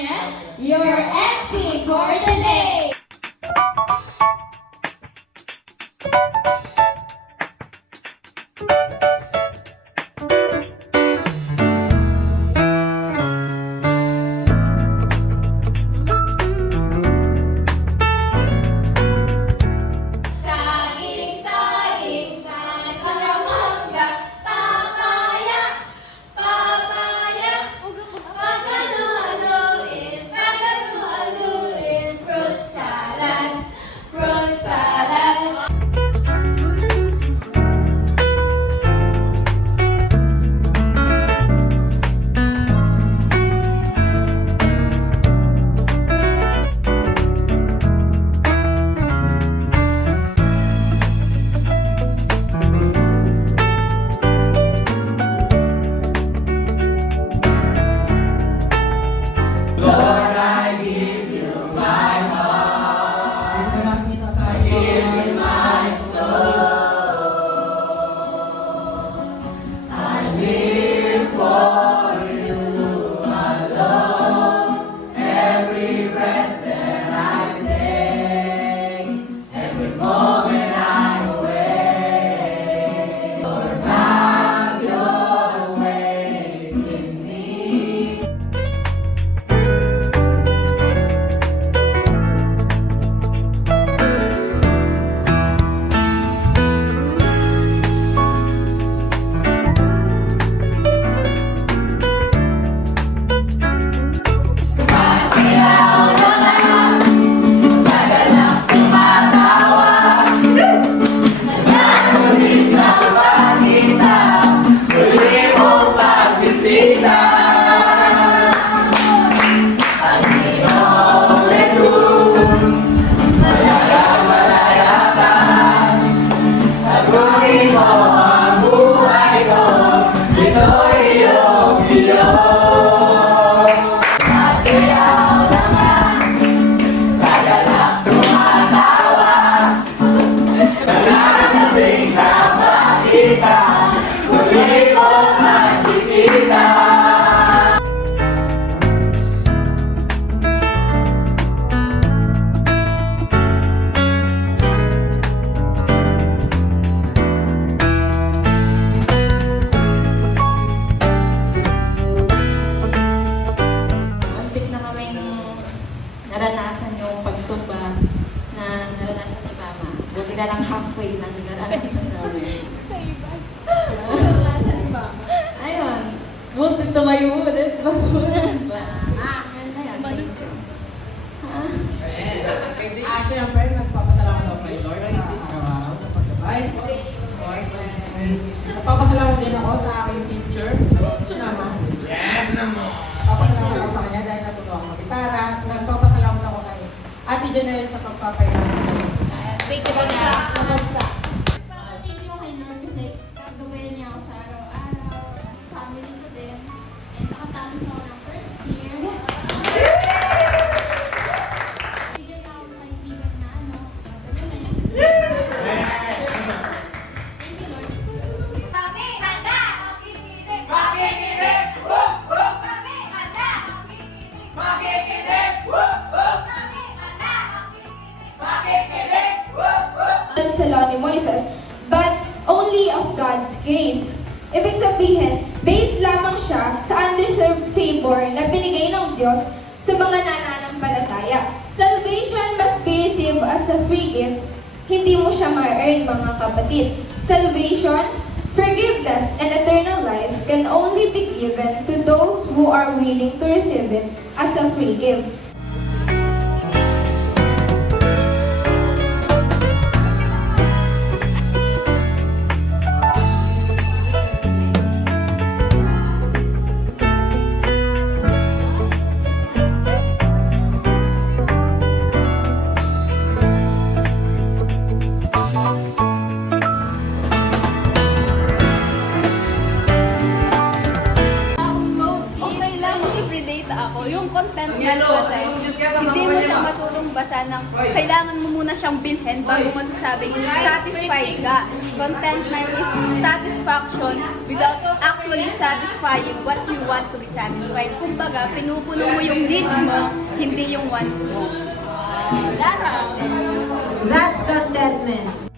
Daniel, your MC for the day. Saging, mangga, papaya, paghalu-haluin, fruit salad. Naranasan yung pagtumba na naranasan ni Mama. Buti na lang halfway lang naranasan namin. Naranasan ni Mama. Ayun. Buti tumayo ulit. Ganda yan. Siyempre, nagpapasalamat ako kay Lord sa araw-araw na pagkabay. Nagpapasalamat din ako sa aking teacher. Yes, naman! Nagpapasalamat ako sa kanya dahil natuto ako mag-gitara. Nagpapasalamat ako kay Ate Janelle sa pagpapayaan. Thank you, Bansa. Thank you kay Lord kasi gagawin niya ako sa araw-araw, family ko din, and nakatapos ako ng first year. Bigyan ako ng kaibigan na Thank you, Lord. Kami handa makikinig. Makikinig. Kami handa makikinig. Makikinig. Kami handa makikinig. Sa law ni Moises, but only of God's grace. Ibig sabihin, based lamang siya sa undeserved favor na binigay ng Diyos sa mga nananampalataya. Salvation must be received as a free gift. Hindi mo siya ma-earn, mga kapatid. Salvation, forgiveness, and eternal life can only be given to those who are willing to receive it as a free gift. content niya kasi hindi mo siya matulong basa ng kailangan mo muna siyang bilhin bago mo sasabing satisfied ka. Contentment is satisfaction without actually actually satisfying what you want to be satisfied. Kumbaga, pinupuno mo yung needs mo, hindi yung wants mo. That's contentment.